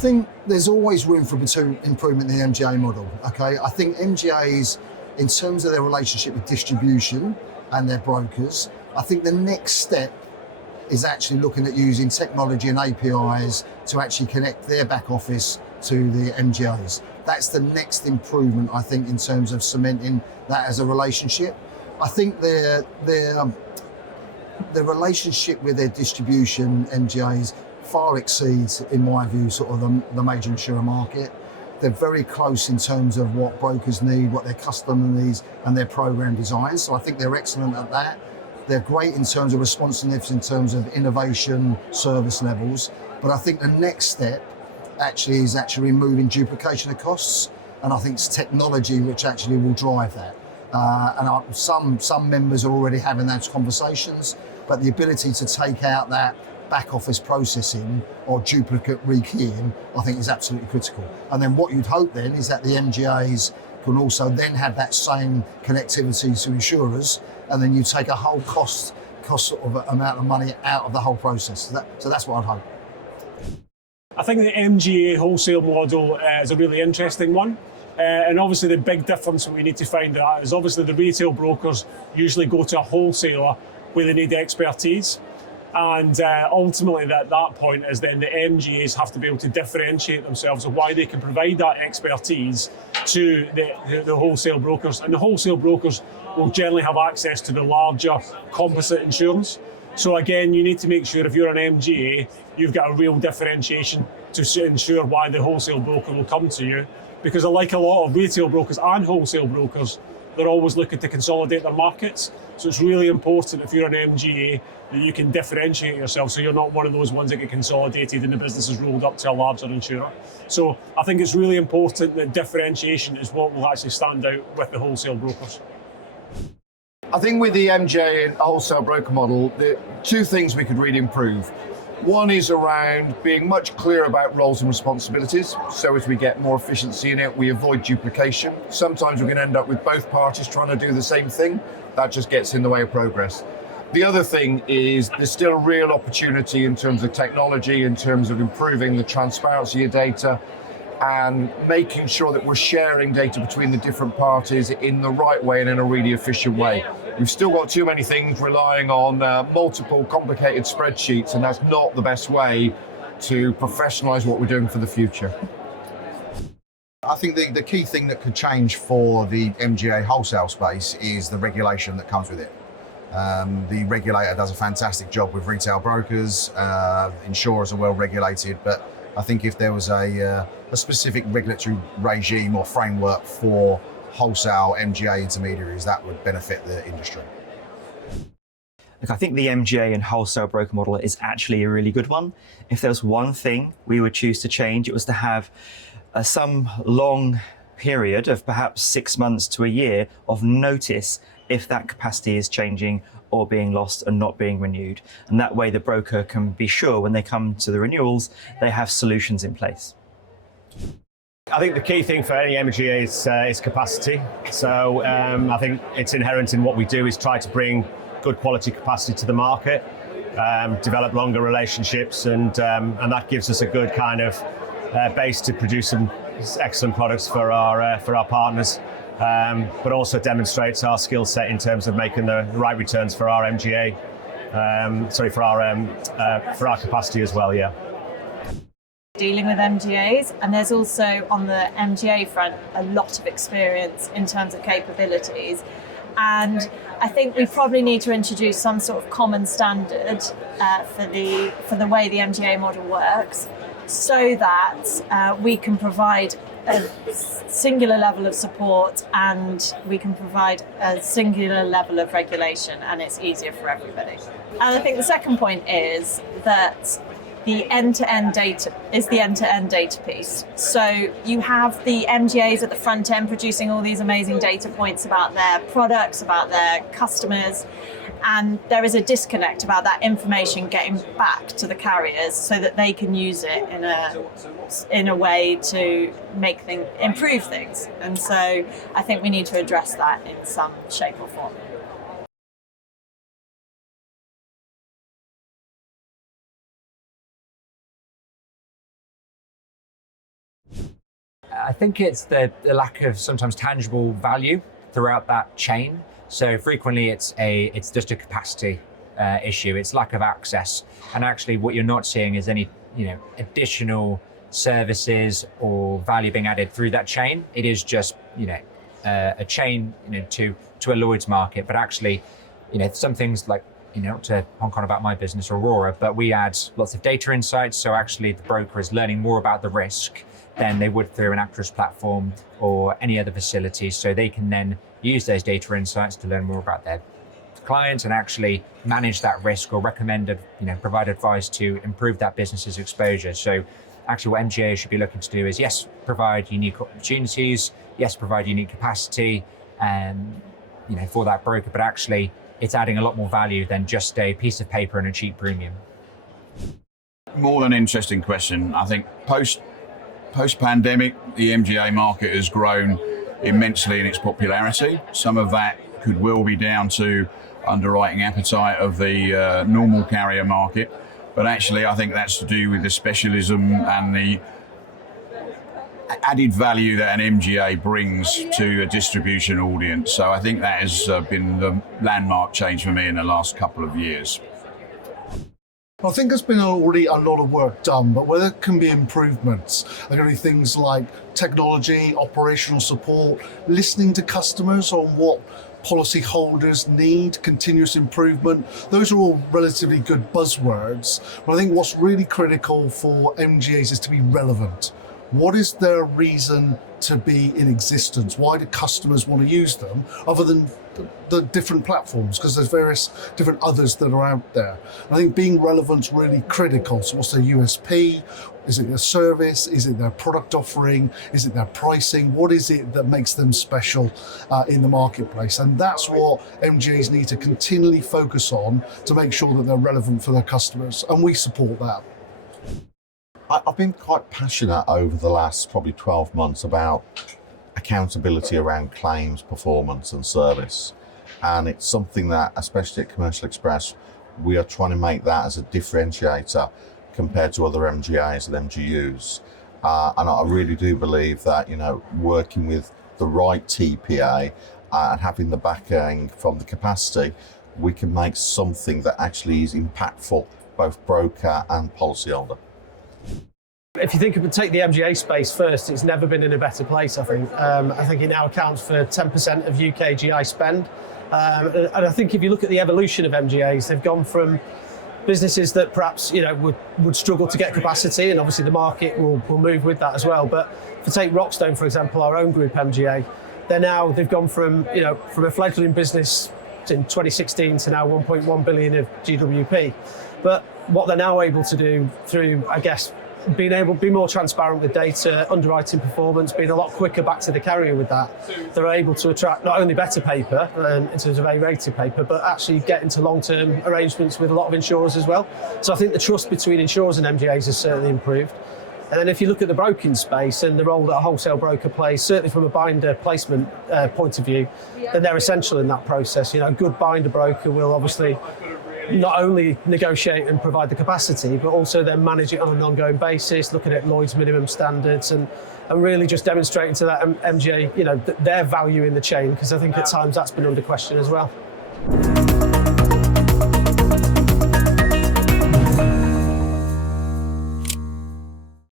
think there's always room for improvement in the MGA model. Okay, I think MGAs, in terms of their relationship with distribution and their brokers, I think the next step is actually looking at using technology and APIs to actually connect their back office to the MGAs. That's the next improvement, I think, in terms of cementing that as a relationship. I think the relationship with their distribution MGAs far exceeds, in my view, sort of the major insurer market. They're very close in terms of what brokers need, what their customer needs, and their program designs. So I think they're excellent at that. They're great in terms of responsiveness, in terms of innovation, service levels. But I think the next step actually is removing duplication of costs. And I think it's technology which actually will drive that. Some members are already having those conversations, but the ability to take out that back office processing or duplicate rekeying, I think is absolutely critical. And then what you'd hope then is that the MGAs can also then have that same connectivity to insurers, and then you take a whole cost sort of amount of money out of the whole process. So that's what I'd hope. I think the MGA wholesale model is a really interesting one. And obviously the big difference we need to find out is obviously the retail brokers usually go to a wholesaler where they need expertise. And ultimately at that point is then the MGAs have to be able to differentiate themselves of why they can provide that expertise to the wholesale brokers. And the wholesale brokers will generally have access to the larger composite insurance. So again, you need to make sure if you're an MGA, you've got a real differentiation to ensure why the wholesale broker will come to you. Because like a lot of retail brokers and wholesale brokers, they're always looking to consolidate their markets. So it's really important if you're an MGA that you can differentiate yourself so you're not one of those ones that get consolidated and the business is rolled up to a larger insurer. So I think it's really important that differentiation is what will actually stand out with the wholesale brokers. I think with the MGA and wholesale broker model, the two things we could really improve. One is around being much clearer about roles and responsibilities. So as we get more efficiency in it, we avoid duplication. Sometimes we're going to end up with both parties trying to do the same thing. That just gets in the way of progress. The other thing is there's still a real opportunity in terms of technology, in terms of improving the transparency of data and making sure that we're sharing data between the different parties in the right way and in a really efficient way. We've still got too many things relying on multiple complicated spreadsheets, and that's not the best way to professionalize what we're doing for the future. I think the key thing that could change for the MGA wholesale space is the regulation that comes with it. The regulator does a fantastic job with retail brokers, insurers are well regulated, but I think if there was a specific regulatory regime or framework for wholesale MGA intermediaries, that would benefit the industry. Look, I think the MGA and wholesale broker model is actually a really good one. If there was one thing we would choose to change, it was to have some long period of perhaps 6 months to a year of notice if that capacity is changing or being lost and not being renewed. And that way the broker can be sure when they come to the renewals, they have solutions in place. I think the key thing for any MGA is capacity. So I think it's inherent in what we do is try to bring good quality capacity to the market, develop longer relationships, and that gives us a good kind of base to produce some excellent products for our partners, but also demonstrates our skill set in terms of making the right returns for our MGA, for our capacity as well. Yeah. Dealing with MGAs, and there's also on the MGA front a lot of experience in terms of capabilities, and I think we probably need to introduce some sort of common standard for the way the MGA model works, so that we can provide a singular level of support and we can provide a singular level of regulation, and it's easier for everybody. And I think the second point is that the end-to-end data is the end-to-end data piece. So you have the MGAs at the front end producing all these amazing data points about their products, about their customers, and there is a disconnect about that information getting back to the carriers so that they can use it in a way to improve things. And so I think we need to address that in some shape or form. I think it's the lack of sometimes tangible value throughout that chain. So frequently it's just a capacity issue. It's lack of access, and actually what you're not seeing is any additional services or value being added through that chain. It is just a chain to a Lloyd's market, but actually some things like to honk on about my business, Aurora, but we add lots of data insights. So actually the broker is learning more about the risk than they would through an Actress platform or any other facilities. So they can then use those data insights to learn more about their clients and actually manage that risk or recommend, provide advice to improve that business's exposure. So actually what MGA should be looking to do is, yes, provide unique opportunities, yes, provide unique capacity, for that broker, but actually it's adding a lot more value than just a piece of paper and a cheap premium. More than an interesting question. I think post-pandemic, the MGA market has grown immensely in its popularity. Some of that could well be down to underwriting appetite of the normal carrier market, but actually I think that's to do with the specialism and the added value that an MGA brings to a distribution audience. So I think that has been the landmark change for me in the last couple of years. I think there's been already a lot of work done, but where there can be improvements, there are going to be things like technology, operational support, listening to customers on what policyholders need, continuous improvement. Those are all relatively good buzzwords, but I think what's really critical for MGAs is to be relevant. What is their reason to be in existence? Why do customers want to use them other than the different platforms? Because there's various different others that are out there. I think being relevant is really critical. So what's their USP? Is it their service? Is it their product offering? Is it their pricing? What is it that makes them special in the marketplace? And that's what MGAs need to continually focus on to make sure that they're relevant for their customers. And we support that. I've been quite passionate over the last probably 12 months about accountability around claims, performance and service. And it's something that, especially at Commercial Express, we are trying to make that as a differentiator compared to other MGAs and MGUs. And I really do believe that, working with the right TPA and having the backing from the capacity, we can make something that actually is impactful, both broker and policyholder. If you take the MGA space first, it's never been in a better place, I think. I think it now accounts for 10% of UK GI spend. And I think if you look at the evolution of MGAs, they've gone from businesses that perhaps would struggle to get capacity, and obviously the market will move with that as well. But if you take Rockstone, for example, our own group MGA, they've gone from a fledgling business in 2016 to now 1.1 billion of GWP. But what they're now able to do through, I guess, being able to be more transparent with data, underwriting performance, being a lot quicker back to the carrier with that, they're able to attract not only better paper in terms of A-rated paper, but actually get into long-term arrangements with a lot of insurers as well. So I think the trust between insurers and MGAs has certainly improved. And then if you look at the broking space and the role that a wholesale broker plays, certainly from a binder placement point of view, then they're essential in that process. A good binder broker will obviously not only negotiate and provide the capacity, but also then manage it on an ongoing basis, looking at Lloyd's minimum standards and really just demonstrating to that MGA, their value in the chain, because I think at times that's been under question as well.